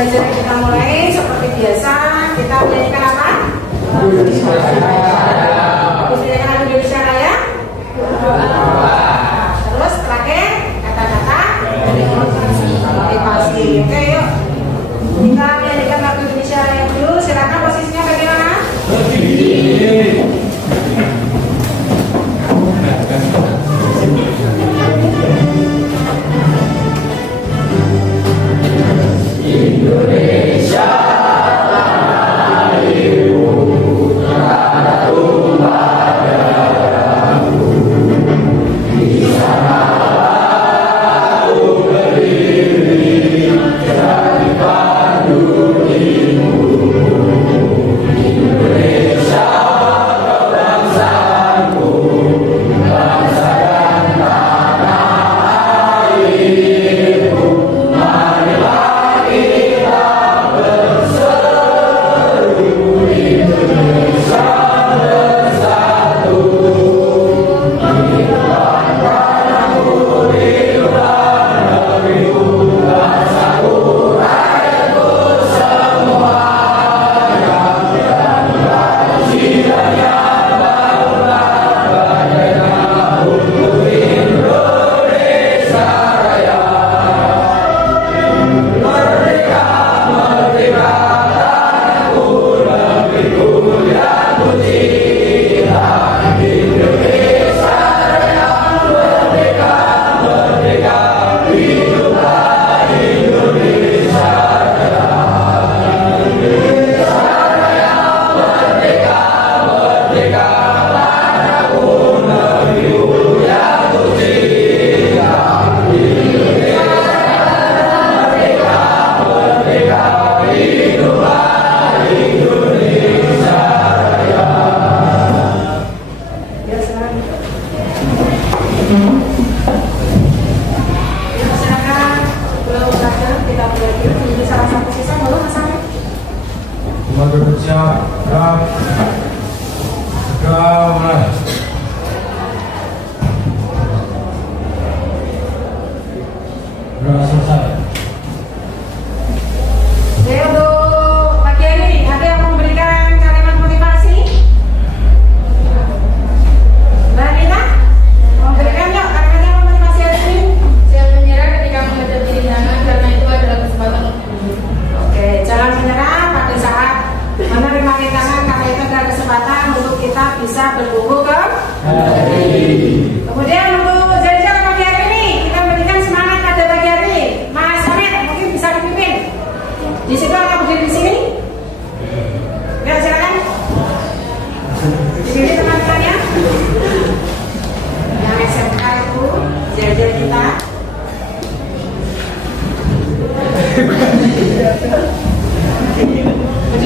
belajar kita mulai seperti biasa. Kita menyanyikan apa? Indonesia Raya. Terus terakhir kata-kata motivasi. Oke, yuk kita menyanyikan lagu Indonesia Raya dulu. Silakan posisinya bagaimana? Indonesia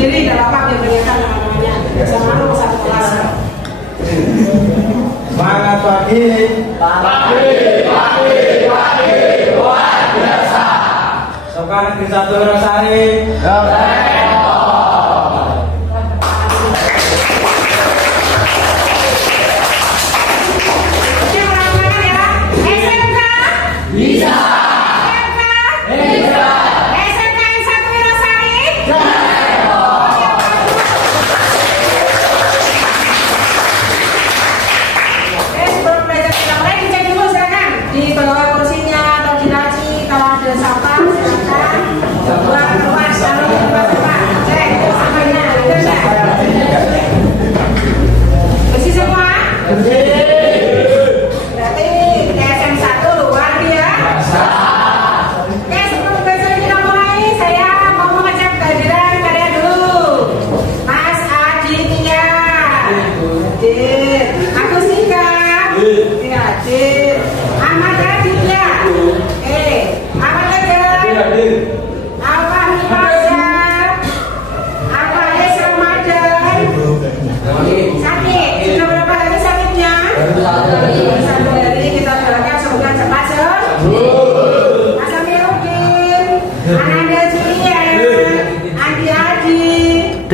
berdiri tidak apa-apa, biar kelihatan namanya. Sama lu satu kelas. Semangat pagi. Pagi luar biasa. Sekarang di satu Rasari. Bisa.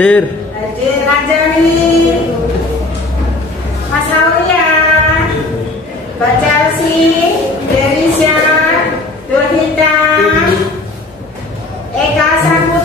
Hadir Rajani, Mas Aulia, Mbak Chelsea, Derisha, Durhita, Eka Sapu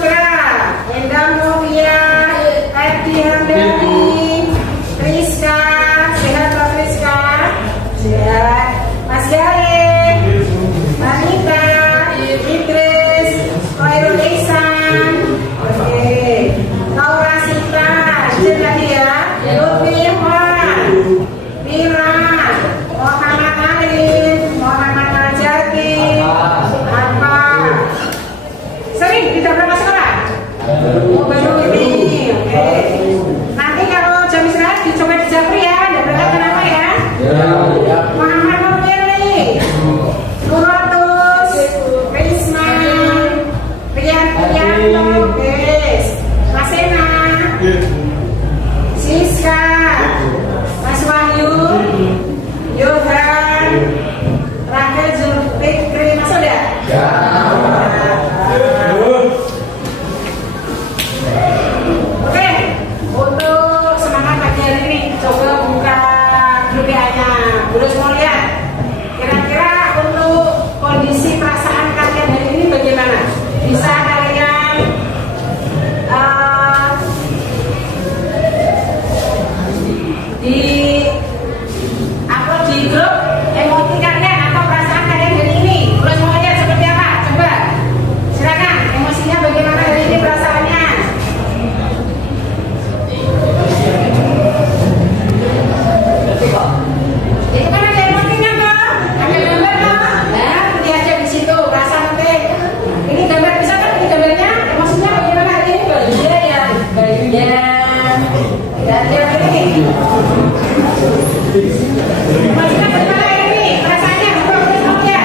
Maksudnya bagaimana ini? Perasaannya berapa ya?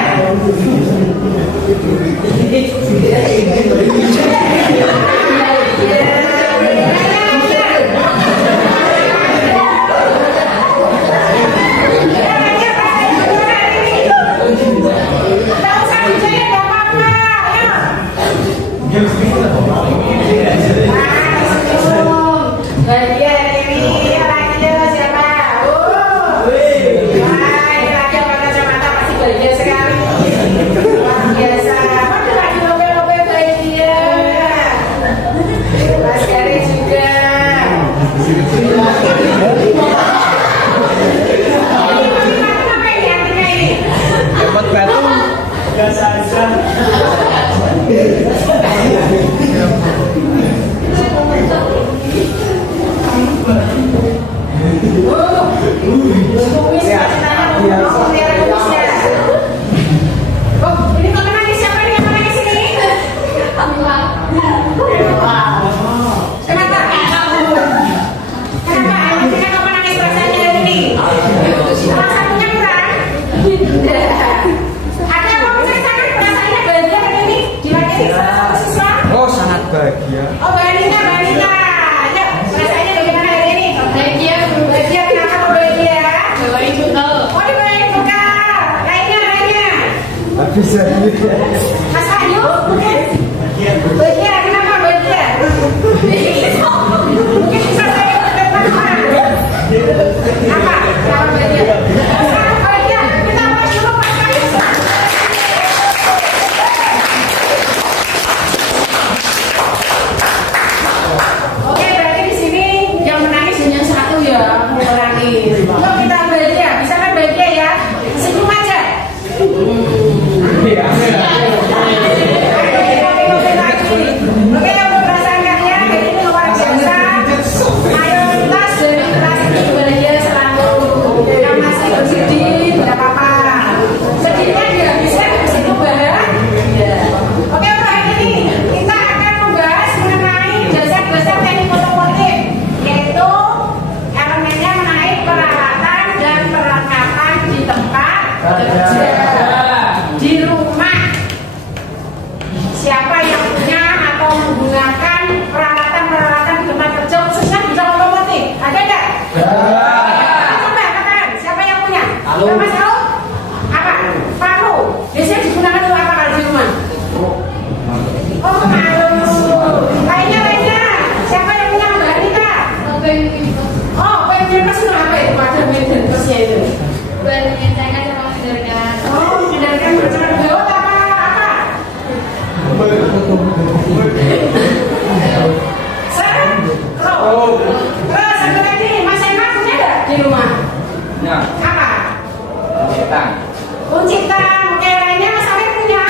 Bahagia. Oh, bahagia. Ya, perasaannya bagaimana hari ini? Bahagia. Kenapa bahagia? Bawain bekal. Oh, dibawain bekal. Lainnya. Habis aja. Mas Ayu, mungkin? Bahagia. Kenapa bahagia? Mungkin bisa saya berdebat apa? Kenapa bahagia? Sekarang bahagia. Kita mau dulu Mas Ayu. Oke, berarti di sini yang menangis hanya satu ya, mengurangi. Yuk kita bahagia, bisa kan bahagia ya? Senyum aja. Oke, untuk perasaan kalian hari ini luar biasa. Mayoritas dari kelas ini bahagia selalu. Yang masih bersedih, tidak apa-apa. Sedihnya dihabiskan ke situ bahagia. Oke, untuk hari ini kita akan membahas mengenai jasa-jasa teknik otomotif, yaitu elemennya mengenai peralatan dan perlengkapan di tempat kerja, di rumah. Siapa yang punya atau menggunakan peralatan-peralatan di tempat kerja khususnya di bidang otomotif? Ada nggak? Coba katakan, siapa yang punya? Halo. Mas Halo? Apa? Palu. Biasanya digunakan untuk apa kalau di rumah? Oh, palu. Lainnya. Siapa yang punya Mbak Anita? Oh, pengen itu apa itu? Ada pengen itu. Oh, mengendalikan perjalanan jauh apa? Terus satu lagi, Mas Emma punya nggak di rumah? Ya. Apa? Kita. Kunci tang. Oke, lainnya Mas Arif punya?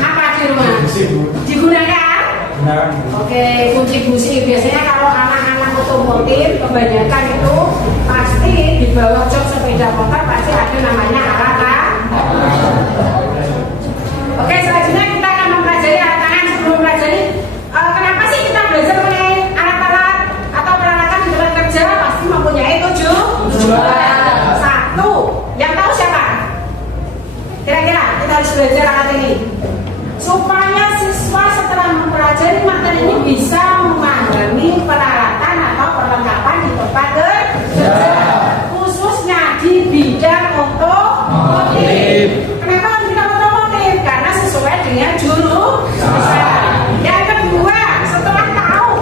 Apa di rumah? Digunakan? Benar. Oke, kunci busi. Biasanya kalau anak-anak otomotif kebanyakan itu pasti di bawah jok sepeda motor pasti ada namanya alat. Oke, selanjutnya kita akan mempelajari alat tangan. Sebelum mempelajari, kenapa sih kita belajar mengenai alat-alat atau peralatan di tempat kerja? Pasti mempunyai tujuan. Satu, yang tahu siapa? Kira-kira kita harus belajar alat ini supaya siswa setelah mempelajari materi ini bisa memahami peralatan atau perlengkapan di tempat kerja, khususnya di bidang otomotif. Kenapa di bidang otomotif? Karena sesuai dengan jurusan. Yang kedua, setelah tahu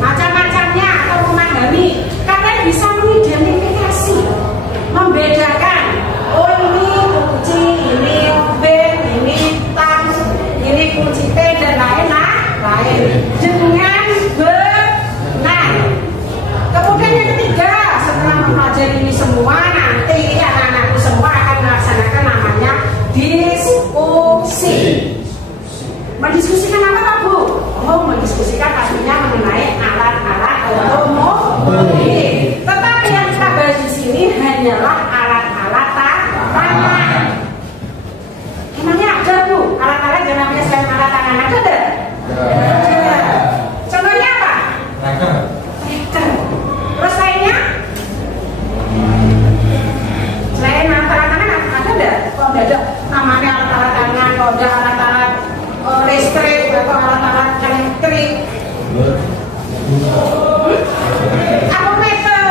macam-macamnya atau memahami, kalian bisa mengidentifikasi, membedakan. Oh, ini kunci, ini ben, ini tang, ini kunci T dan lain-lain dengan benar. Kemudian yang ketiga, setelah mempelajari ini semua, nanti anak-anakku semua akan melaksanakan namanya diskusi. Mendiskusikan apa Pak Bu? Oh, mendiskusikan pastinya mengenai alat-alat otomotif. Tetapi yang kita bahas di sini hanyalah alat-alat tangan. Emangnya ada Bu alat-alat yang namanya selain alat tangan? Ada enggak? Ada. Contohnya apa? Trekker. Terus lainnya? kalau ada alat-alat listrik atau alat-alat elektrik. Apometer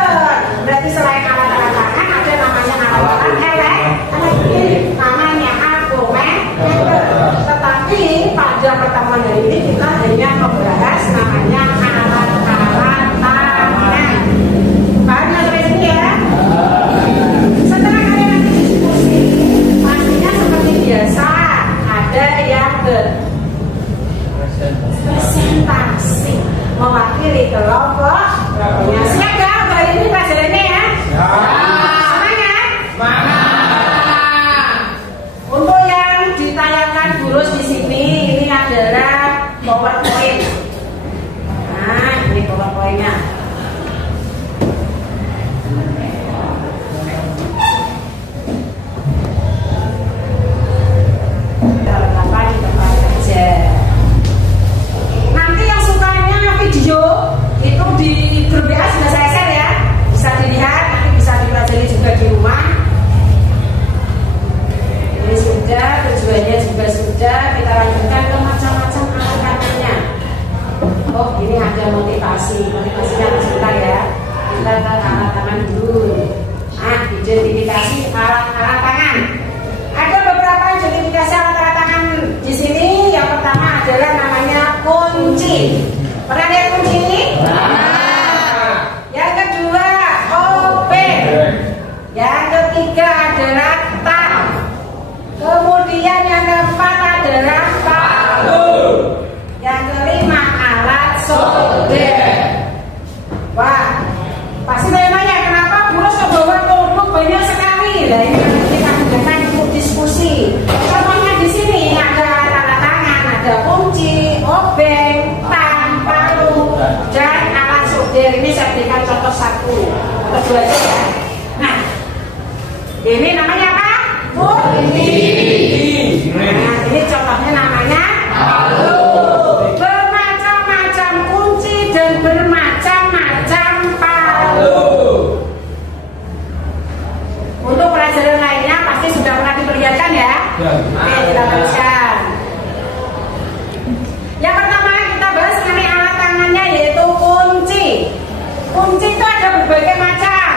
berarti selain alat-alat tangan ada namanya alat-alat elektrik, namanya apometer. Tetapi pada pertemuan hari ini kita hanya membahas namanya alat-alat tangan. Paham sampai sini ya? Setelah kalian nanti diskusi, pastinya seperti biasa ada yang presentasi mewakili kelompok. Siap ya hari ini pelajarannya ya? Semangat? Untuk yang ditayangkan gurus di sini ini adalah PowerPoint. Nah, ini PowerPoint-nya. Nanti yang sukanya video itu di grup WA sudah saya share ya, bisa dilihat, nanti bisa dipelajari juga di rumah. Ini sudah, tujuannya juga sudah. Kita lanjutkan ke macam-macam alat-alatnya. Oh, ini ada motivasinya sebentar ya. Kita ke alat tangan dulu. Nah, identifikasi alat-alat tangan. Ada beberapa identifikasi alat-alat tangan di sini. Yang pertama adalah namanya kunci. Pernah lihat kunci ini? Yang kedua, obeng. Yang ketiga adalah tang. Kemudian yang keempat adalah palu. Yang kelima alat solder. Wah, pasti tanya kenapa guru bawa notebook banyak sekali. Nah, ini kita gunakan untuk diskusi. Contohnya di sini ada alat tangan, ada kunci, obeng, tang, palu, dan alat solder. Ini saya berikan contoh satu atau dua aja ya. Nah, ini namanya apa? Kunci. Nah, ini contohnya namanya palu. Bermacam-macam kunci dan bermacam-macam palu. Untuk pelajaran lainnya pasti sudah pernah diperlihatkan ya. Oke, kita teruskan. Yang pertama kita bahas mengenai alat tangannya yaitu kunci. Kunci itu ada berbagai macam.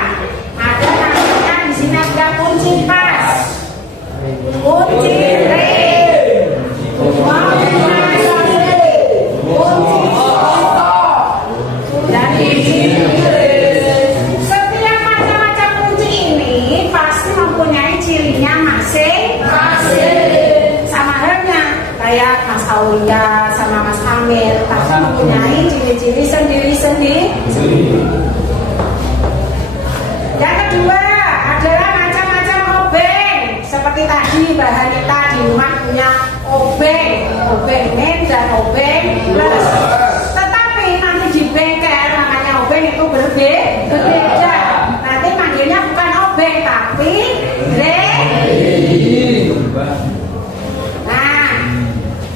Ada namanya di sini ada kunci pas, kunci rem, kunci dan kunci. Setiap macam-macam kunci ini pasti mempunyai cirinya masing-masing. Sama halnya kayak Mas Aulia sama Mas Amir pasti mempunyai ciri-ciri sendiri-sendiri. Yang kedua adalah macam-macam obeng. Seperti tadi Mbak Hanita di rumah punya obeng min dan obeng plus. Tetapi nanti di bengkel namanya obeng itu berbeda. Nanti manggilnya bukan obeng tapi rem. Nah,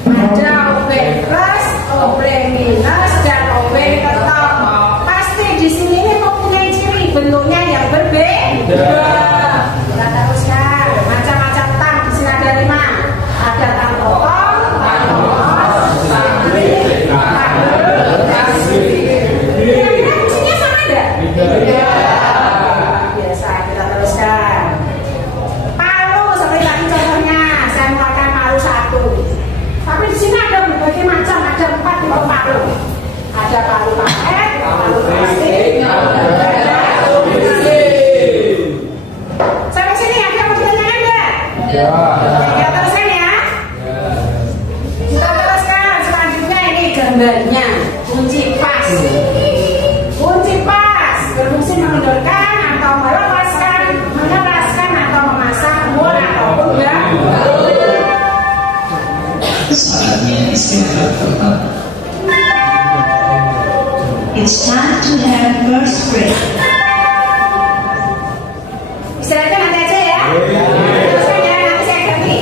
ada obeng plus, obeng minus, dan obeng tetap. Pasti di sini ini mempunyai ciri bentuknya yang berbeda. Kita teruskan macam-macam tang. Di sini ada 5. Ada tang potong, tang polos, tang ring, tang kasih. Kira-kira fungsinya sama enggak? Iya. Biasa. Kita teruskan. Palu seperti tadi contohnya. Saya menggunakan palu 1. Tapi di sini ada berbagai macam. Ada 4 tipe palu. Ada palu paket, palu plastik, palu besi. Sampai sini ada pertanyaan enggak? Ya. Kita teruskan ya. Kita teruskan. Selanjutnya ini gambarnya kunci pas. Kunci pas berfungsi mengendorkan atau melepaskan, mengeraskan atau memasang mur ataupun gabung. Saatnya istirahat tepat. It's time to have first break. Istirahatnya nanti aja ya. Teruskan ya, nanti saya ganti.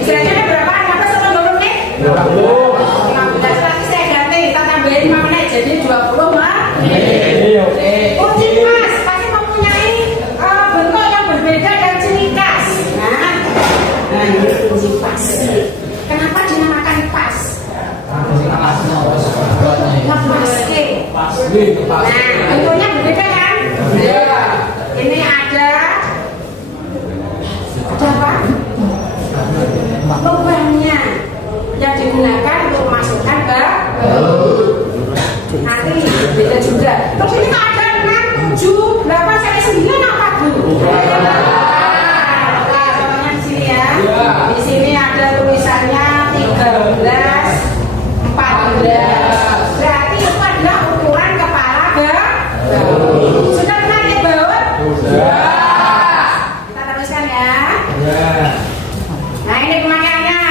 Istirahatnya berapa? 15 atau 20 menit? 15. Nanti saya ganti. Kita tambahin 5 menit jadi 20 menit. Kunci pas pasti mempunyai bentuk yang berbeda dan ciri khas. Nah ini kunci Pas. Kenapa dinamakan pas? Nah, bentuknya berbeda kan? Ini ada apa? Lubangnya yang digunakan untuk memasukkan baut. Nanti beda juga. Terus ini ada 6, 7, 8 sampai 9 apa Bu? Contohnya di sini ya. Di sini ada tulisannya 13, 14. Berarti itu adalah ukuran kepala baut. Sudah pernah lihat baut? Kita teruskan ya. Nah ini pemakaiannya.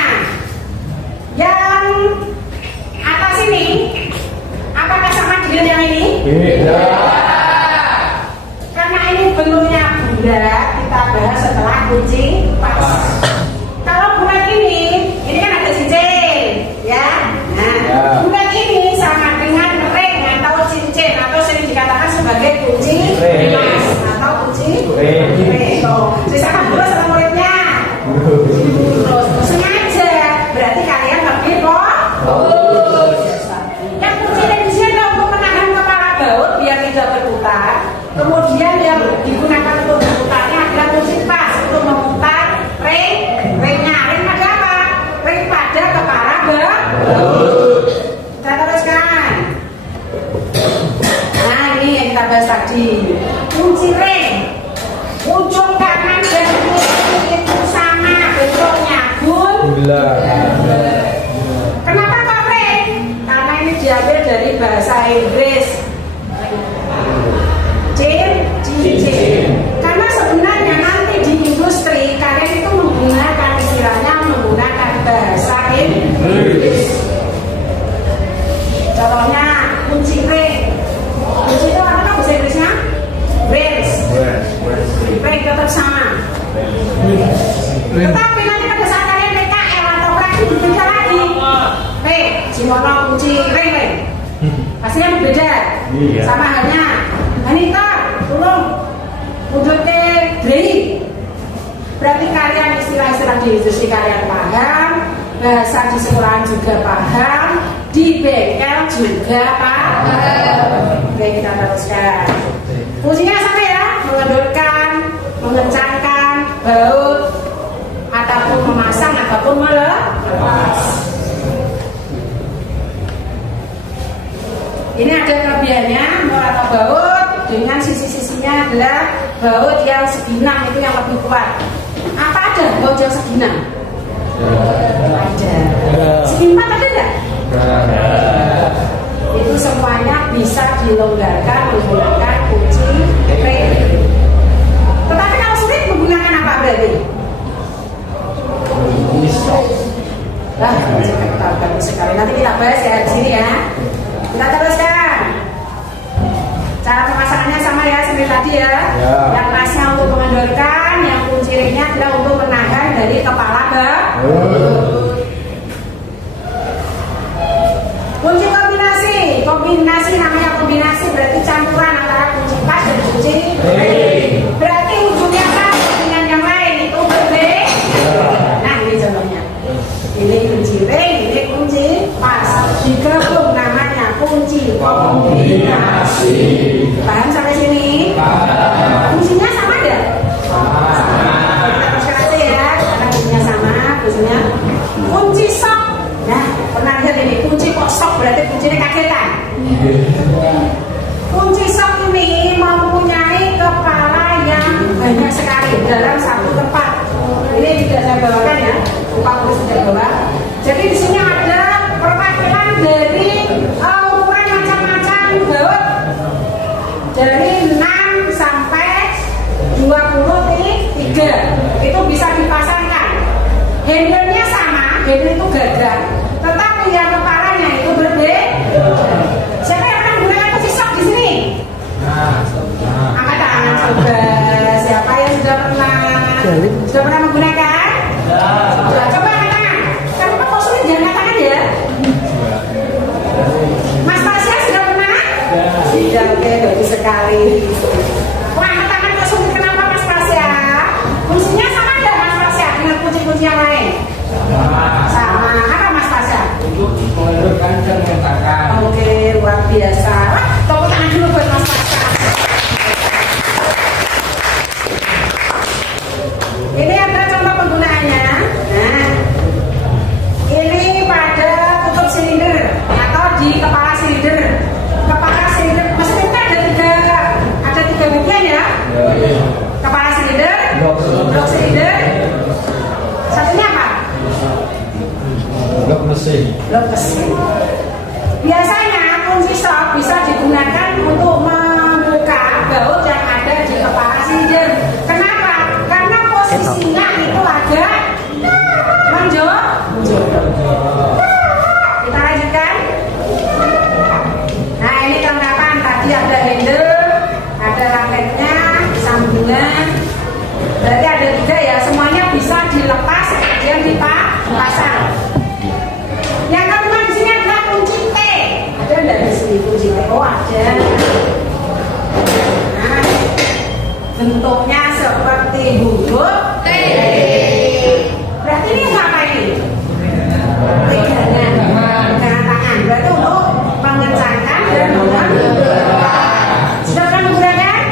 Yang atas ini, apakah sama dengan yang ini? Karena ini bentuknya bulat, kita bahas setelah kunci pas. Kalau bulat ini kan ada cincin, ya. Nah, bulat ini sama dengan ring atau cincin atau sering dikatakan sebagai kunci pas atau kunci ring. Sisakan dulu sama muridnya. Terus sengaja, berarti kalian lebih fokus. Yang kunci ring di sini adalah untuk menahan kepala baut biar tidak berputar. Kemudian yang digunakan untuk berputarnya adalah kunci pas untuk memutar ringnya. Ring pada apa? Ring pada kepala baut. Kita teruskan. Nah ini yang kita bahas tadi. Kunci ring, ujung kanan dan kiri itu sama bentuknya bulat. Kenapa kok ring? Karena ini diambil dari bahasa Inggris. Cincin. Karena sebenarnya nanti di industri kalian itu menggunakan istilahnya menggunakan bahasa Inggris. Contohnya kunci ring. Kunci itu apa bahasa Inggrisnya? Rings. Ring tetap sama. Tetapi nanti pada saat kalian PKL atau praktik berbeda lagi. Gimana kunci ring? Hasilnya berbeda. Sama halnya. Anita, tolong mundur ke Dri. Berarti kalian istilah-istilah di industri kalian paham, bahasa di sekolahan juga paham, di bengkel juga paham. Oke, kita teruskan. Fungsinya sama ya, mengendurkan, mengencangkan baut, ataupun memasang ataupun melepas. Ini ada kelebihannya, atau baut dengan sisi-sisinya adalah baut yang seginang itu yang lebih kuat. Apa ada baut yang seginang? Ada. Segi 4 ada enggak? Itu semuanya bisa dilonggarkan menggunakan kunci ring. Tetapi kalau sulit menggunakan apa berarti? Nah, bagus sekali. Nanti kita bahas ya di sini ya. Kita teruskan. Cara pemasangannya sama ya seperti tadi ya. Yang pasnya untuk mengendorkan, yang kunci ringnya adalah untuk menahan dari kepala baut. Kunci kombinasi namanya kombinasi berarti campuran antara kunci pas dan kunci ring. Berarti ujungnya sama dengan yang lain itu berbeda. Nah ini contohnya. Ini kunci ring, ini kunci pas. Digabung namanya kunci kombinasi. Paham sampai sini? Fungsinya sama enggak? Kita teruskan aja ya, karena fungsinya sama. Fungsinya kunci sok. Nah, pernah lihat ini kunci kok sok berarti kuncinya kagetan. Kunci sok ini mempunyai kepala yang banyak sekali dalam satu tempat. Ini tidak saya bawakan ya, Pak Guru tidak bawa. Jadi di sini ada perwakilan dari ukuran macam-macam baut dari 6 sampai 23. Itu bisa dipasangkan. Handle-nya sama, handle itu gagah, tetapi yang kepalanya itu berbeda. Siapa yang pernah menggunakan kunci sok di sini? Angkat tangan coba. Siapa yang sudah pernah menggunakan? Coba angkat tangan. Kamu kok sulit jangan angkat tangan ya? Mas Tasya sudah pernah? Sudah, oke, bagus sekali. Wah, angkat tangan kok sulit, kenapa Mas Tasya? Fungsinya sama nggak Mas Tasya dengan kunci-kunci yang lain? Lokasi. Biasanya kunci stop bisa digunakan untuk membuka baut yang ada di kepala sinden. Kenapa? Karena posisinya itu agak menjauh. Kita lanjutkan. Nah, ini kelengkapan. Tadi ada handle, ada raketnya, sambungan. Berarti ada 3 ya. Semuanya bisa dilepas kemudian dipasang. Yang kedua di sini adalah kunci T. Ada nggak di sini kunci T? Oh, ada. Nah, bentuknya seperti huruf T. Berarti ini apa ini? Pegangan tangan. Berarti untuk mengencangkan dan menggerakkan. Sudah kan menggerakkan?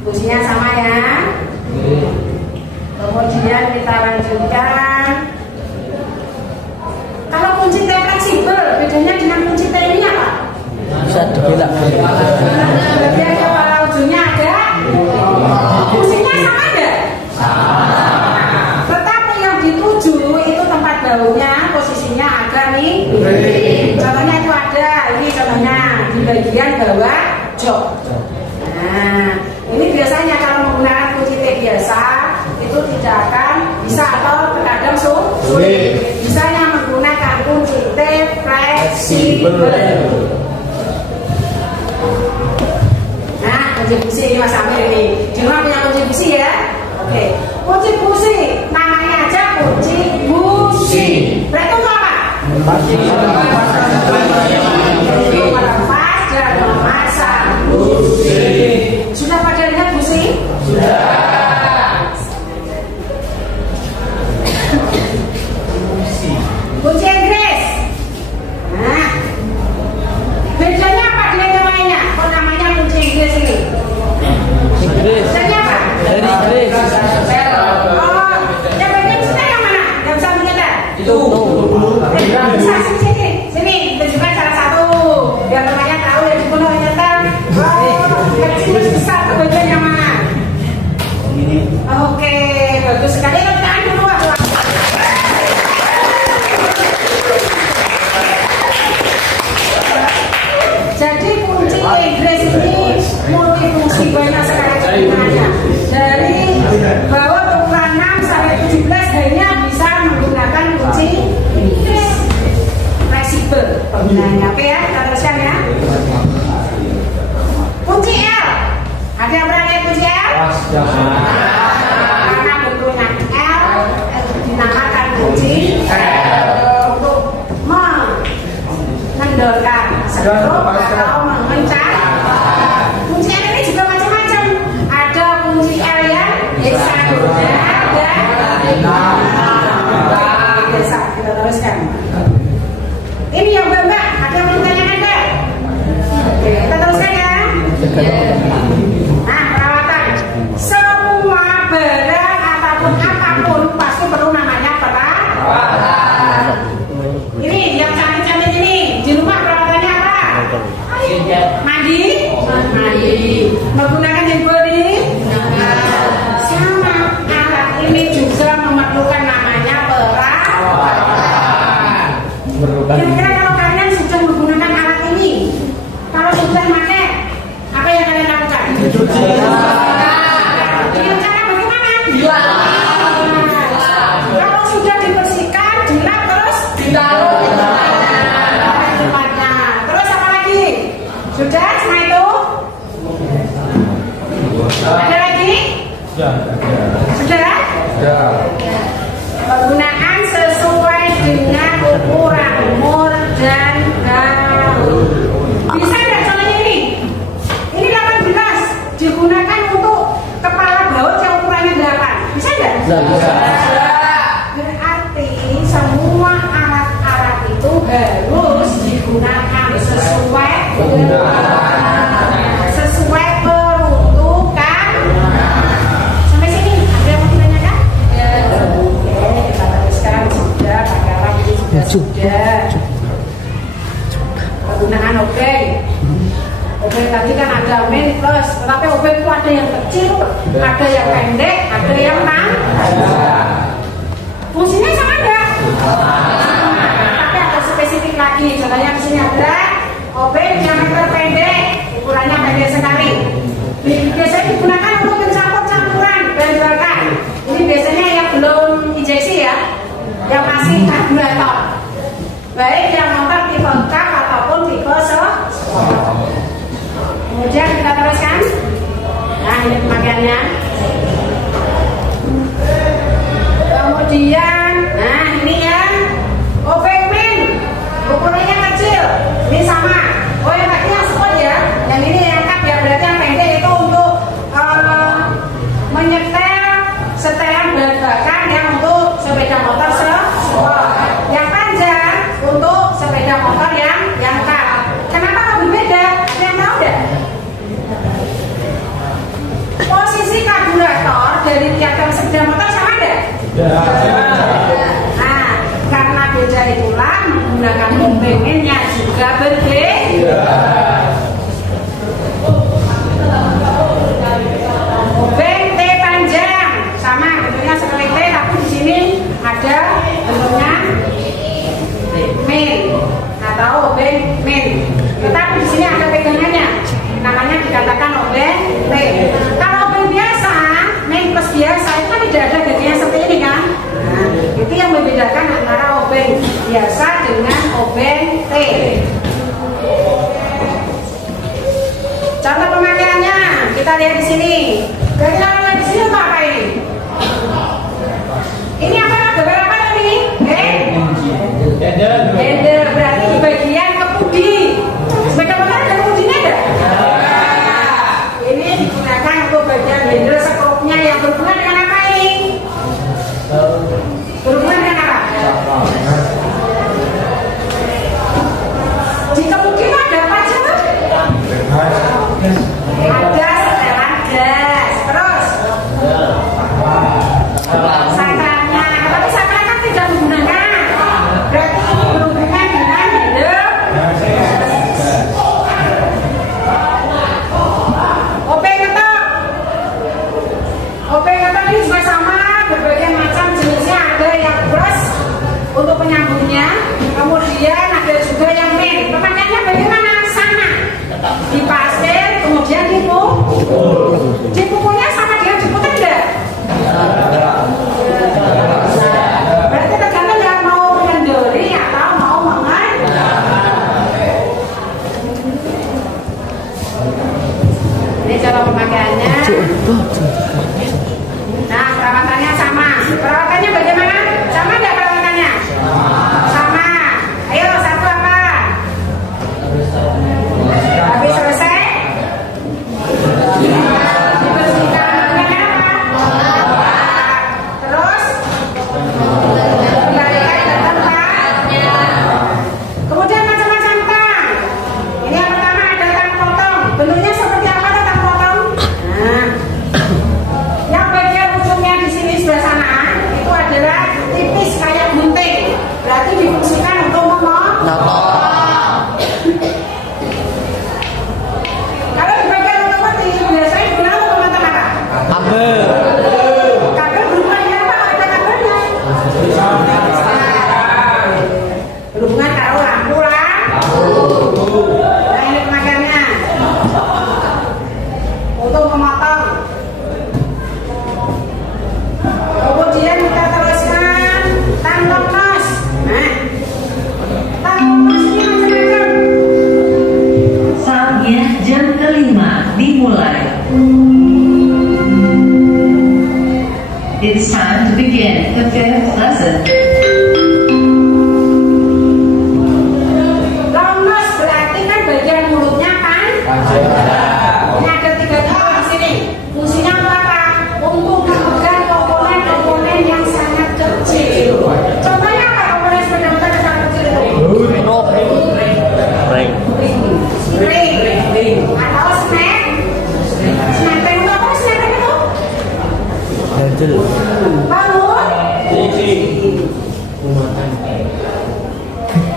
Kuncinya sama ya. Kemudian kita lanjutkan. Kalau kunci T fleksibel, bedanya dengan kunci T ini apa? Bisa dibelak. Berarti kepala ujungnya ada. Fungsinya sama enggak? Tetapi yang dituju itu tempat baunya posisinya agak nih. Contohnya itu ada, ini contohnya di bagian bawah jok. Nah, ini biasanya kalau menggunakan kunci T biasa itu tidak akan bisa atau terkadang sulit. Misalnya menggunakan kunci T fleksibel. Nah, kunci busi ini Mas Amir ini. Di rumah punya kunci busi ya? Oke. Kunci busi namanya aja kunci busi. Berarti itu apa? Untuk melepas dan memasang busi. Sudah pada lihat busi? Sudah. Kunci Inggris. Nah, bedanya apa dengan yang lainnya? Kok namanya kunci Inggris ini? Inggris. Bedanya apa? Dari Inggris. Oh, yang bagian kita yang mana? Yang bisa menyetel? Itu. Bisa sini, sini. Tunjukkan salah satu. Biar temannya tahu yang dibunuh nyetel. Oh, Inggris bisa ke bagian yang mana? Oke, bagus sekali. Kita tangan dulu. Jadi kunci Inggris ini multifungsi, banyak sekali kegunaannya. Dari bawah ukuran 6 sampai 17 hanya bisa menggunakan kunci Inggris fleksibel penggunaannya. Oke ya, kita teruskan ya. Kunci L. Ada yang pernah lihat kunci L? Karena bentuknya L dinamakan kunci untuk mengendorkan seluruh atau mengencang. Kunci L ini juga macam-macam. Ada kunci L yang hexagonal dan biasa. Kita teruskan. Ini yang Mbak, ada yang bertanya Anda? Oke, kita teruskan ya. Nah, perawatan. Semua barang ataupun apapun pasti perlu namanya perawatan. Ini yang cantik-cantik ini di rumah perawatannya apa? Mandi? Mandi. Menggunakan handbody? Sama. Alat ini juga memerlukan namanya perawatan. Kira-kira kalau kalian sudah menggunakan alat ini, kalau sudah pakai, apa yang kalian lakukan? Dengan cara bagaimana? Kalau sudah dibersihkan, dilap terus ditaruh. Terus apa lagi? Sudah semua itu? Ada lagi? Sudah? Penggunaan sesuai dengan ukuran umur dan daun. Bisa nggak contohnya ini? Ini 18 digunakan untuk kepala baut yang ukurannya 8. Bisa nggak? Bisa. Berarti semua alat-alat itu harus digunakan sesuai peruntukan. Sampai sini ada yang mau ditanyakan? Oke, kita teruskan. Sudah pakai alat ini sudah. Penggunaan obeng. Obeng tadi kan ada main plus, tetapi obeng itu ada yang kecil, ada yang pendek, ada yang panjang. Fungsinya untuk mencampur campuran bahan bakar. Ini biasanya yang belum injeksi ya, yang masih karburator. Baik yang motor tipe K ataupun tipe Sport. Kemudian kita teruskan. Nah ini pemakaiannya. Kemudian, nah ini ya, obeng min, ukurannya kecil. Ini sama. Oh yang tadi yang Sport ya, yang ini yang cut ya, berarti yang pendek itu untuk menyetel setelan bahan bakar yang untuk sepeda motor Sport. Yang panjang untuk sepeda motor yang cut. Kenapa kok berbeda? Ada yang tahu nggak? Posisi karburator dari tiap sepeda motor sama nggak? Nah, karena beda itulah menggunakan obengnya juga berbeda. Obeng T panjang sama bentuknya seperti T, tapi di sini ada bentuknya min atau obeng min. Tetapi di sini ada pegangannya, namanya dikatakan obeng T. Kalau obeng biasa, min plus biasa itu kan tidak ada gajinya seperti ini kan? Nah, itu yang membedakan antara obeng biasa dengan obeng T. Contoh pemakaiannya kita lihat di sini. Berarti kalau lihat di sini apa ini? Ini apa? Gambar apa ini? Handle. Berarti di bagian kemudi. Sepeda motor ada kemudinya enggak? Ini digunakan untuk bagian handle sekrupnya yang berhubungan dengan apa ini? Berhubungan dengan apa? Di kemudi itu ada apa aja? Ada setelan gas. Terus sakrannya, tapi sakran kan tidak menggunakan. Berarti ini berhubungan dengan handle. Obeng ketok. Obeng ketok ini juga sama, berbagai macam jenisnya. Ada yang brush untuk penyambungnya, kemudian ada juga yang min. Pemakaiannya bagaimana? Sama. Dipasir, kemudian dipukul. Dipukulnya sama dengan diputar enggak? Berarti tergantung yang mau mengendori atau mau ini cara pemakaiannya. Nah, perawatannya sama. Perawatannya bagaimana? Sama enggak perawatannya? Sama. Ayo, satu apa? Habis selesai? Dibersihkan dengan apa? Terus kembalikan ke tempatnya. Kemudian macam-macam tang. Ini yang pertama ada tang potong. Bentuknya seperti apa tang potong? Nah, yang bagian ujungnya di sini sebelah sana itu adalah tipis kayak gunting. Berarti difungsikan untuk memotong. Kalau di bagian otomatis biasanya digunakan untuk memotong apa? Kabel berhubungan dengan apa? Ada kabelnya. Berhubungan karo lampu lah. Nah ini pemakaiannya untuk memotong. Kemudian kita teruskan tang loknos. Nah, tang loknos ini macam-macam. Saatnya jam kelima dimulai. It's time to begin the fifth lesson. Loknos berarti kan bagian mulutnya kan? Ini ada 3 tipe di sini. Fungsinya untuk apa? Untuk memegang komponen-komponen yang sangat kecil. Contohnya apa komponen sepeda motor yang sangat kecil itu? Spring atau snap. Snap itu apa? Snap itu? Bangun.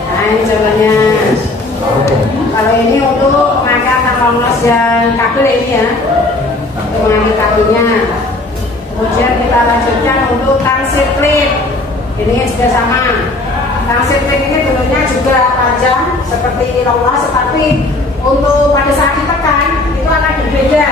Nah ini contohnya. Kalau ini untuk mengangkat tangkonglos yang kabel ini ya, untuk mengangkat kabelnya. Kemudian kita lanjutkan untuk tang sirklip. Ini juga sama. Tang sirklip ini bentuknya juga panjang seperti longlos, tetapi untuk pada saat ditekan itu akan berbeda.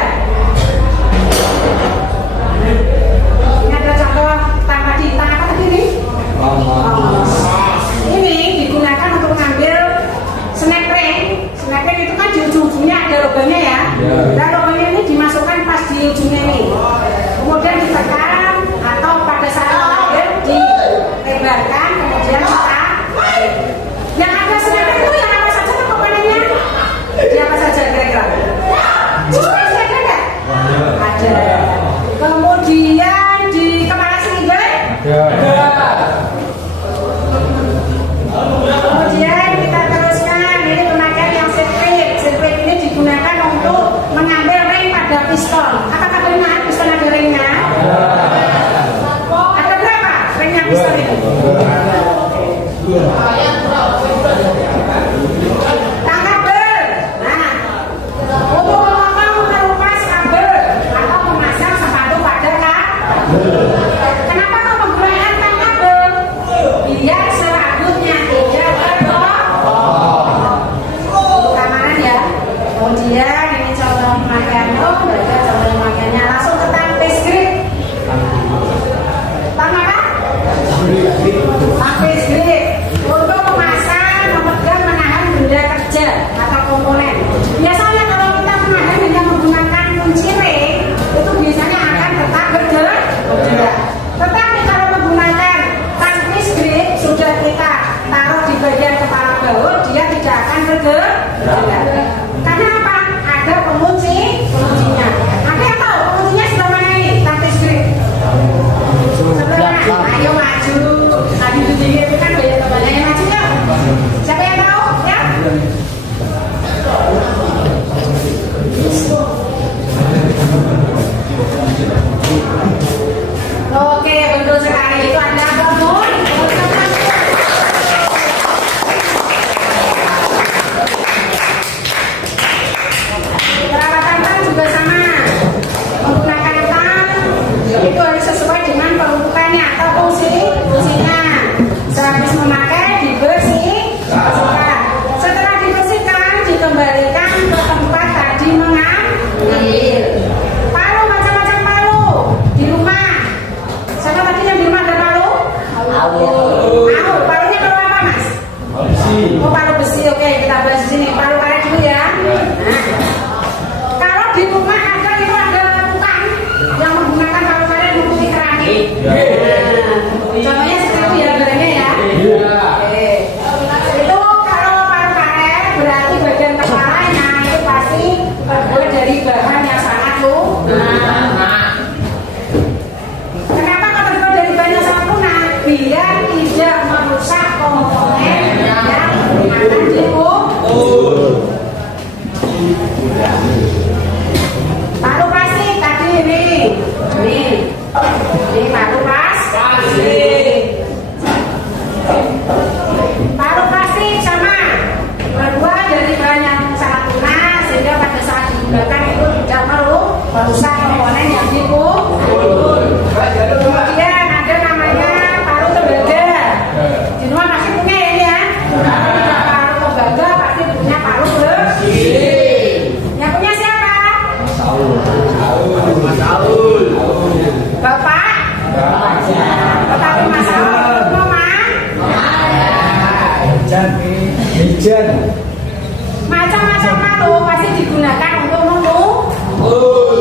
Kemudian kita teruskan, ini pemakaian yang sirkuit. Sirkuit ini digunakan untuk mengambil ring pada piston. Apakah benar piston ada ringnya? Ada berapa ringnya piston itu? Kabel. Nah, untuk memotong melupas kabel atau memasang sepatu pada kabel. Kenapa kau menggunakan kabel? Biar selanjutnya tidak tergolong. Keamanan ya. Kemudian ini contoh pemakaiannya, baca contoh pemakaiannya langsung ke tampis grip. Tahu apa? Tampis grip untuk memasang, memegang, menahan benda kerja atau komponen. Biasanya kalau kita menahan dengan menggunakan kunci ring, itu biasanya akan tetap bergerak. Tetapi kalau menggunakan tampis grip, sudah kita taruh di bagian kepala baut, dia tidak akan bergerak. Karena apa? Ada kuncinya. Ada yang tahu kuncinya sebelah mana ini? Tampis grip. Sebelah mana? Ayo maju. Tadi di sini itu kan banyak yang maju ya. Siapa yang tahu? Ya. Oke, betul sekali. Itu ada apa, Bun? Perawatan tang juga sama. Menggunakan tang itu harus sesuai dengan peruntukannya atau fungsinya. Sehabis memakai dibersihkan. Setelah dibersihkan dikembalikan ke tempat tadi mengambil. Palu, macam-macam palu di rumah. Siapa tadi yang di rumah ada palu? Palunya palu apa, Mas? Oh, palu besi. Oke, kita bahas di sini. Palu karet dulu ya. Nah, kalau di rumah ada itu ada tukang yang menggunakan palu karet untuk keramik. Contohnya seperti itu ya barangnya ya. Oke. Itu kalau palu karet berarti bagian kepalanya itu pasti terbuat dari bahan yang sangat lunak. Kenapa kok terbuat dari bahan yang sangat lunak? Biar tidak merusak komponen yang akan diukur. Palu plastik tadi ini palu plastik. Palu plastik sama terbuat dari bahan yang sangat lunak sehingga pada saat digunakan itu tidak merusak komponen yang diukur. Kemudian ada namanya palu tembaga. Di rumah pasti punya ya ini ya. Kalau tidak palu tembaga pasti punya palu bersih. Yang punya siapa? Bapak? Tetapi Mas Saul itu Mama? Macam-macam palu pasti digunakan untuk memukul.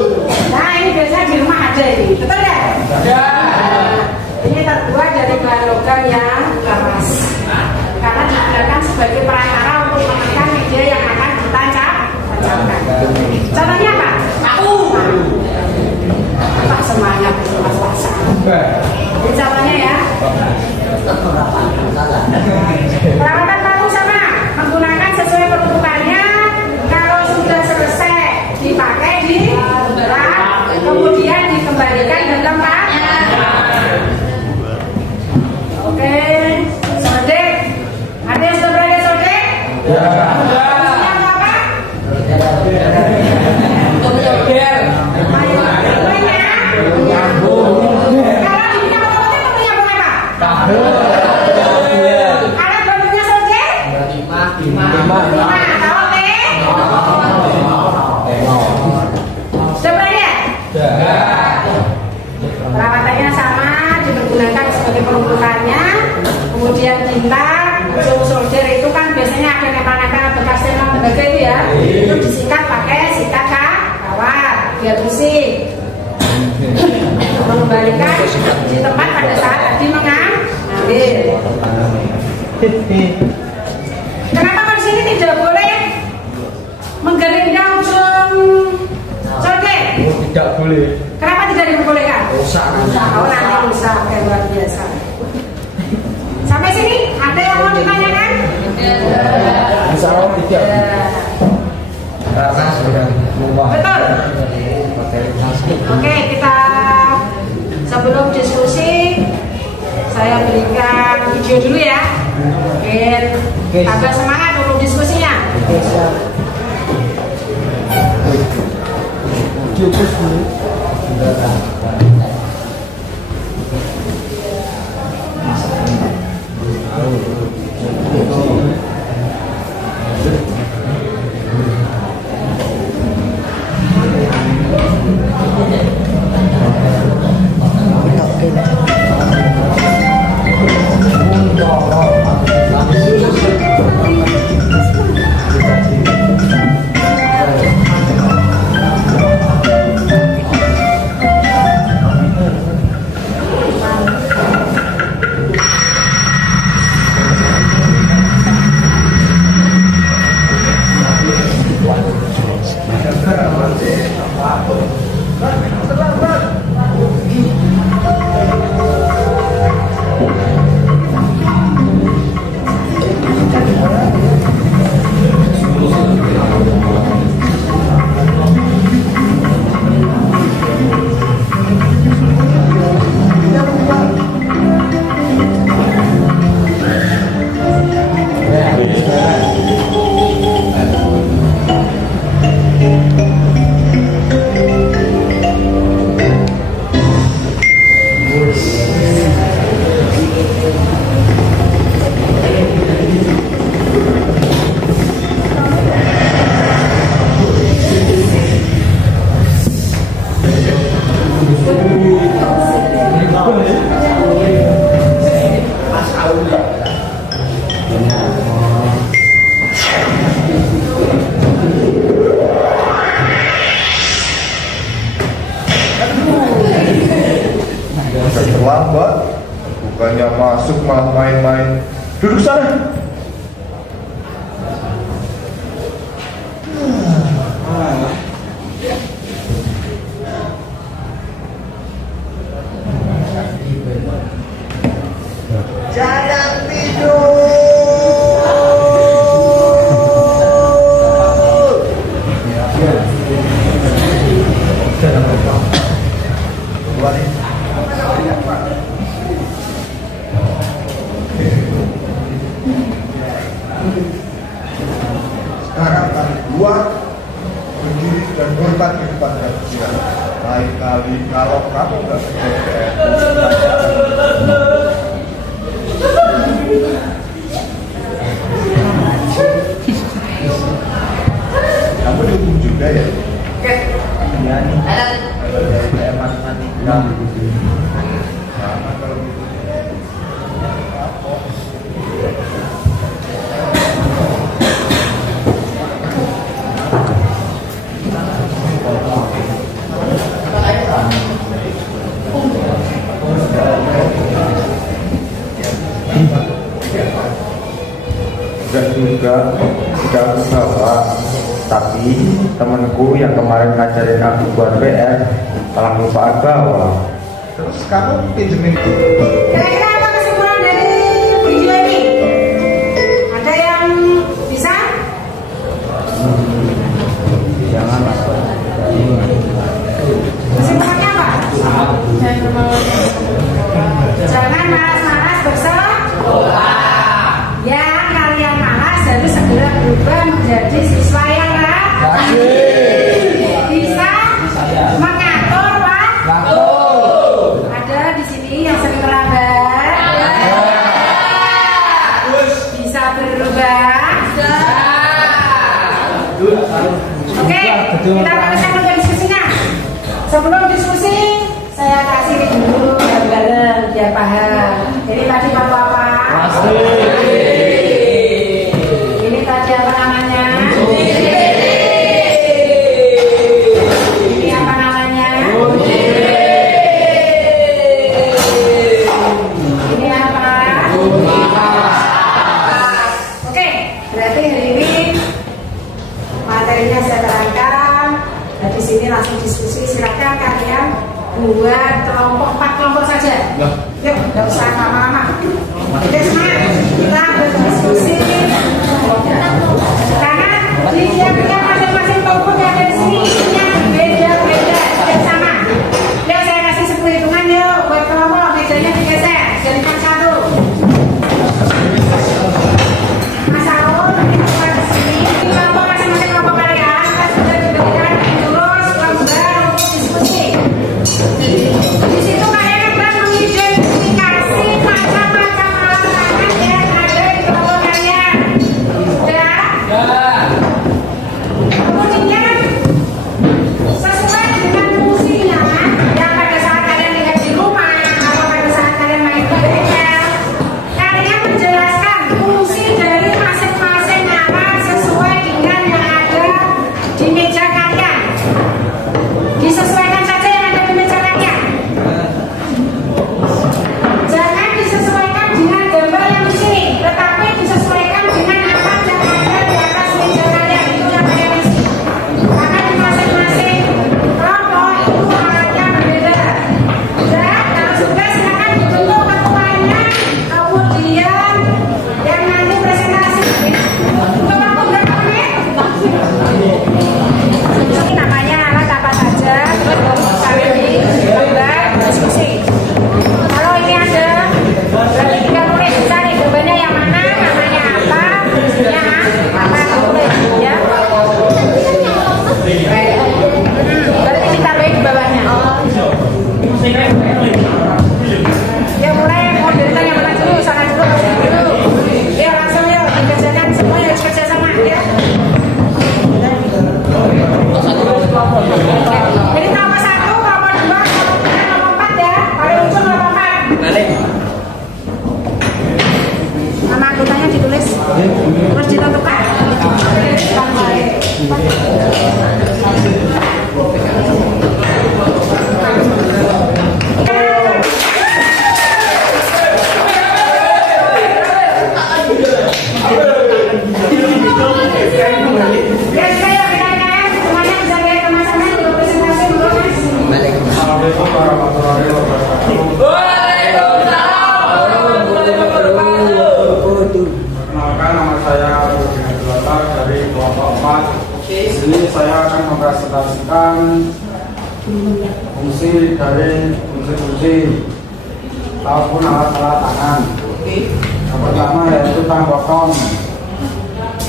Nah ini biasanya di rumah ada ini, betul ya? Ini terbuat dari bahan logam yang keras karena digunakan sebagai perantara untuk menekan media yang akan ditancapkan. Contohnya apa? Pak semangat pas-pasan. Ini contohnya ya. Perawatan palu sama, menggunakan sesuai peruntukannya. Kalau sudah selesai dipakai di berat, kemudian dikembalikan ke tempatnya. Oke, soldek. Ada yang sudah berada soldek? Fungsinya untuk apa? Untuk menyeber. Kalau di bidang otomotif menyambung apa? Alat bantunya soldek? 5. Tahu deh? Sudah berada? Perawatannya sama, dipergunakan sebagai peruntukannya. Kemudian tinta, solder itu kan biasanya ada nempel-nempel bekas tembaga itu ya. Itu disikat pakai sikat kawat biar bersih. Mengembalikan di tempat pada saat tadi mengambil. Kenapa di sini tidak boleh menggeringkan ujung solder? Tidak boleh. Kenapa tidak diperbolehkan? Rusak. Oh nanti rusak, kayak luar biasa. Insya Allah tidak. Karena sudah Betul. Oke, kita sebelum diskusi saya berikan video dulu ya. Biar tambah semangat untuk diskusinya. Terlambat, bukannya masuk malah main-main. Duduk sana. Jangan tidur. Sekarang kami buat berdiri dan hormat kepada dia. Lain kali kalau kamu nggak PPN, kamu dihukum juga ya? Iya nih. Kayak matematika. Sama kalau gitu. Juga tidak aku bawa, tapi temanku yang kemarin ngajarin aku buat PR malah lupa bawa. Terus kamu pinjemin Kira-kira apa kesimpulan dari video ini? Ada yang bisa? jangan masuk. Kesimpulannya apa? Jangan malas-malas bersekolah. Yang kalian malas harus segera berubah menjadi siswa yang rajin. Bisa mengatur waktu. Ada di sini yang sering terlambat. Bisa berubah. Oke, kita teruskan untuk diskusinya. Sebelum diskusi, saya kasih dulu bareng-bareng biar paham. Jadi tadi mau apa? Ini tadi apa namanya? Ini apa namanya? Ini apa? Oke, berarti hari ini materinya saya terangkan. Nah, di sini langsung diskusi. Silakan kalian buat kelompok 4 kelompok saja. Yuk, nggak usah lama-lama. Oke, semangat. Kita berdiskusi sini saya akan mempresentasikan fungsi dari fungsi ataupun alat-alat tangan. Yang pertama yaitu tang potong.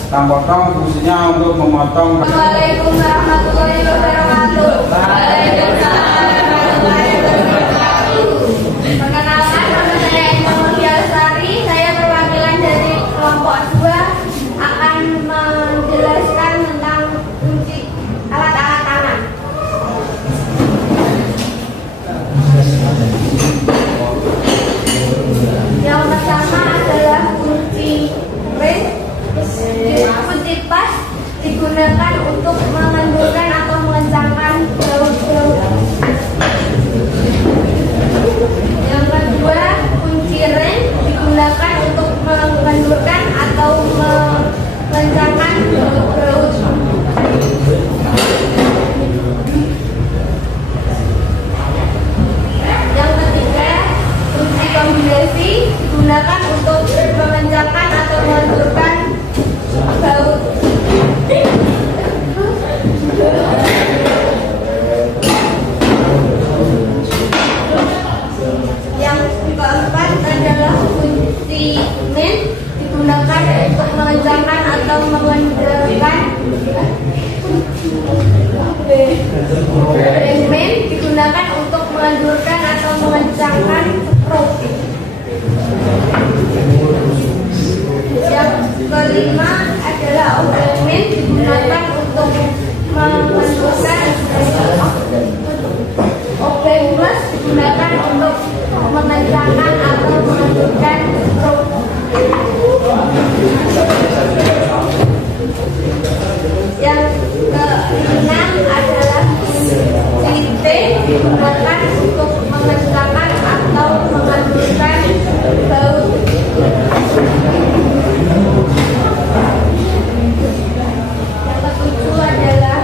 Tang potong fungsinya untuk memotong. Assalamualaikum warahmatullahi wabarakatuh. Waalaikumsalam warahmatullahi wabarakatuh. Perkenalkan, nama saya Emma Lestari. Saya perwakilan dari kelompok 2 akan menjelaskan tentang fungsi alat-alat tangan. Yang pertama adalah kunci ring. Kunci pas digunakan untuk mengendurkan atau mengencangkan baut-baut. Yang kedua, kunci rem digunakan untuk mengendurkan atau mengencangkan baut-baut. Yang ketiga, kunci kombinasi digunakan untuk mengencangkan atau mengendurkan baut. Yang keempat adalah kunci min digunakan untuk mengencangkan atau mengendurkan. Min digunakan untuk mengendurkan atau mengencangkan skru. Yang kelima adalah obeng digunakan untuk mengendurkan. Obeng plus digunakan untuk mengencangkan atau mengendurkan skru. Yang keenam adalah kunci T digunakan untuk mengencangkan atau mengendurkan baut. Yang ketujuh adalah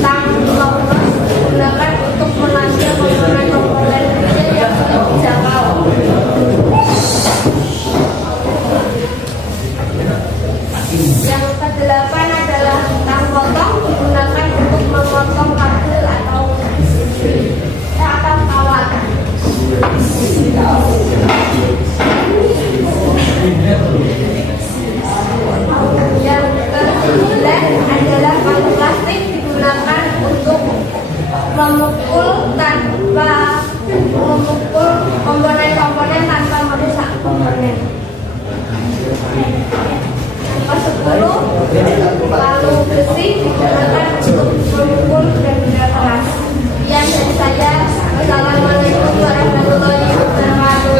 tang lolos digunakan untuk mengambil komponen-komponen kecil yang sudah dijangkau. Yang kedelapan adalah tang potong digunakan untuk memotong kabel atau kawat. Yang ke-9 adalah palu plastik digunakan untuk memukul komponen tanpa merusak komponen. Yang ke-10 palu besi digunakan untuk memukul benda keras. Sekian dari saya. Wassalamualaikum warahmatullahi wabarakatuh.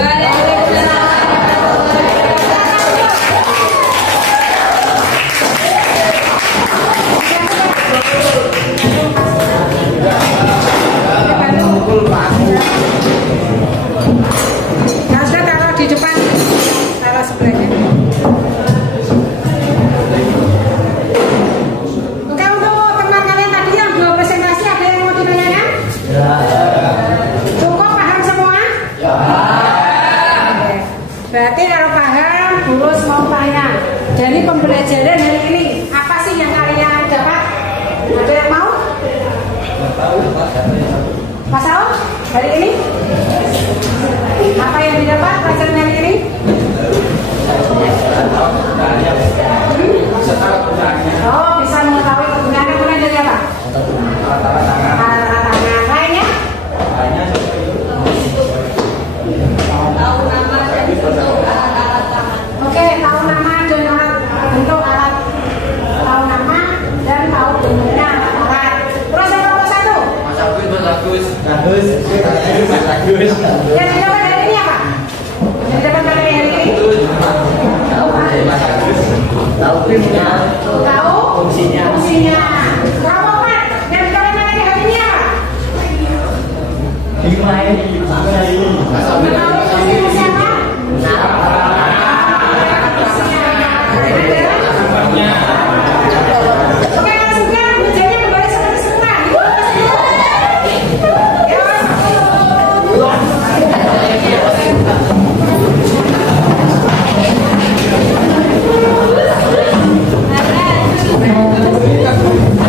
Nah, kalau di depan salah sebelahnya. Oke, untuk teman kalian tadi yang belum presentasi, ada yang mau ditanyakan? Cukup paham semua? Ya. Berarti kalau paham, terus mau tanya. Jadi pembelajaran hari ini apa sih yang kalian dapat? Ada yang mau? Mas Saul, hari ini apa yang didapat pelajaran hari ini? Oh, bisa mengetahui kegunaan dari apa? Alat tangan. Lainnya? Tahu nama dan bentuk alat tangan. Oke, tahu nama dan bentuk alat. Tahu nama dan tahu bentuknya alat. Terus yang nomor 1? Bagus. Yang didapat hari ini apa? Yang didapat hari ini? Tahu fungsinya. Tahu Fungsinya. Kelompok 4 yang didapat hari ini apa? Tahu fungsi apa? Oke, langsung kan hujannya kembali seperti semula. Ya.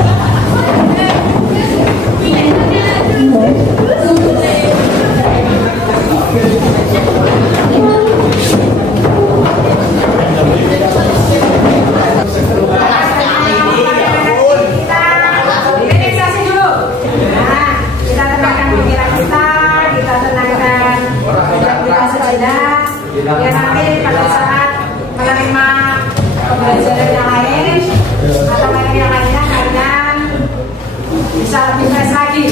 Ya nanti pada saat menerima pembelajaran yang lain atau materi yang lainnya kalian bisa lebih fresh lagi.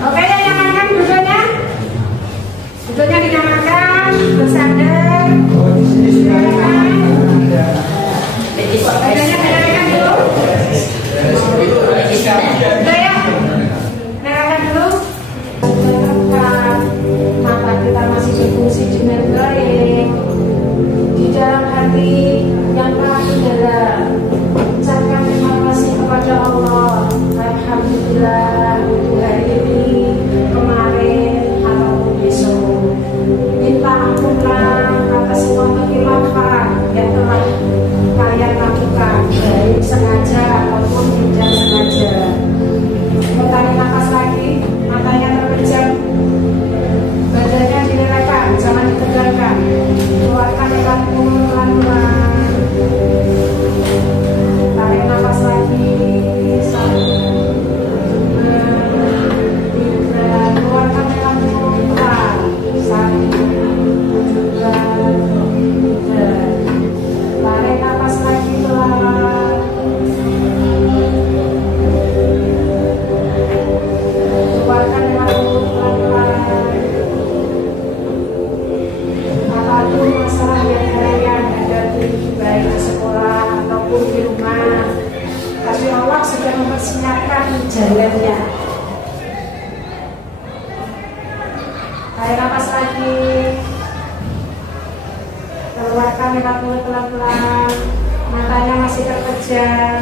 Oke, yang nyamankan duduknya. Duduknya dinamakan bersandar. Badannya dinamakan dulu. Udah ya? Dinamakan dulu. Mata kita masih berfungsi dengan baik. Di dalam hati yang paling dalam, ucapkan terima kasih kepada Allah. Alhamdulillah untuk hari ini, kemarin, ataupun besok. Minta ampunlah atas semua kekhilafan yang telah kalian lakukan, baik sengaja ataupun tidak sengaja. Tarik nafas lagi, matanya terpejam, badannya direlakan, jangan ditegakkan. Keluarkan dengan pelan-pelan. Tarik nafas lagi. 1, 2, 3. Keluarkan dengan pelan-pelan. 1, 2, 3. Tarik nafas lagi pelan. Keluarkan dengan pelan-pelan. Apapun masalah yang kalian hadapi, baik di sekolah ataupun di rumah, tapi Allah sudah mempersiapkan jalannya. Tarik nafas lagi. Keluarkan dengan mulut pelan-pelan. Matanya masih terpejam.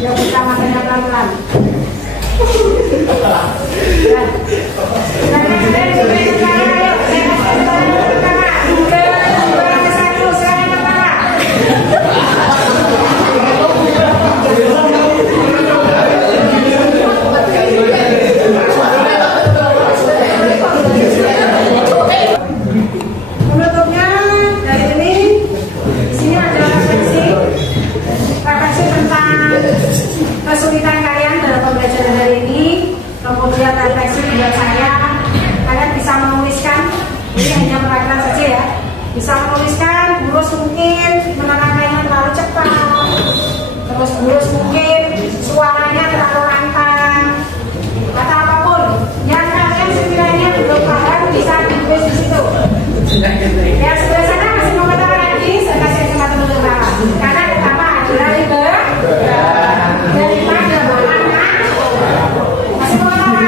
Ya, buka matanya pelan-pelan. Menutupnya dari ini, di sini ada refleksi tentang kesulitan kalian dalam pembelajaran hari ini. Kemudian refleksi buat saya, kalian bisa menuliskan, ini hanya peraturan saja ya, bisa menuliskan burus mungkin menerangkannya terlalu cepat, terus burus mungkin suaranya terlalu lantang, atau apapun yang kalian sekiranya belum paham bisa ditulis di situ. Ya, sebelah sana masih mau katakan lagi, saya kasih kesempatan untuk berapa? Karena pertama adalah liber, dari mana mana, masih mau katakan?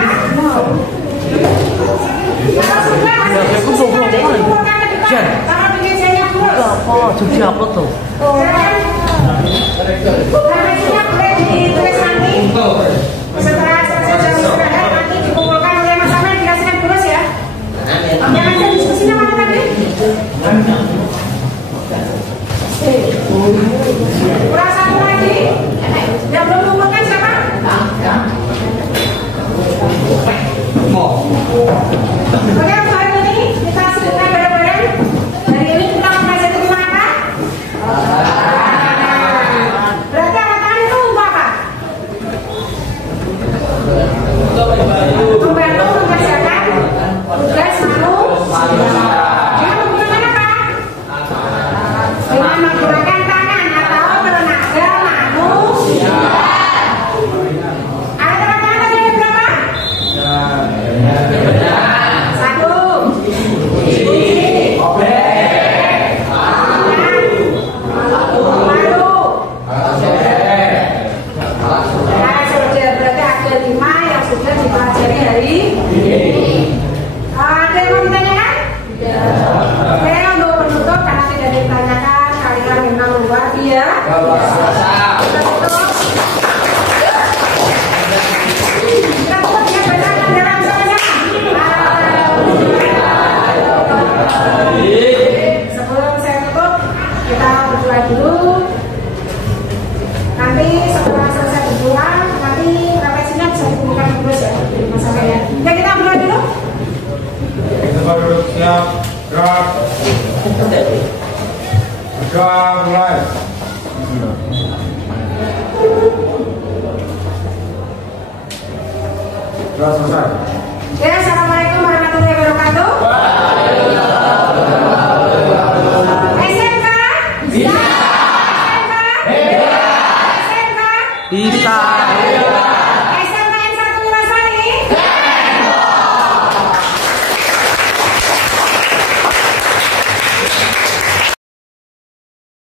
Kalau sudah masih diskusikan, dikumpulkan ke depan. Kalau bikin saya terus. Jadi apa tuh? Refleksinya boleh ditulis nanti. Setelah selesai jam istirahat nanti dikumpulkan oleh Mas Amel, dikasihkan terus ya. Yang ada diskusinya mana tadi? Kurang satu lagi. Yang belum mengumpulkan siapa? Oke, hari ini kita sebutkan bareng-bareng. Hari ini kita mempelajari tentang apa? Berarti alat-alat itu untuk apa? Membantu mengerjakan tugas manusia. Dengan menggunakan apa? Dengan menggunakan tangan atau tenaga manusia. Alat-alat tadi ada berapa? 1. Sudah berarti ada 5 yang sudah dipelajari hari ini. Ada yang mau ditanyakan? Oke, untuk penutup karena tidak ditanyakan, kalian memang luar biasa. Kita tutup. Kita tutup ya, bacaan dalam sama-sama. Sebelum saya tutup, kita berdoa dulu. Nanti setelah selesai berdoa, nanti refleksinya bisa dikumpulkan terus ya, Mas Amel ya. Ya, kita berdoa dulu. Kita duduk siap, gerak. Berdoa mulai. sudah selesai. Ya, assalamualaikum warahmatullahi wabarakatuh. SMK? Bisa. SMK? SMK? Bisa.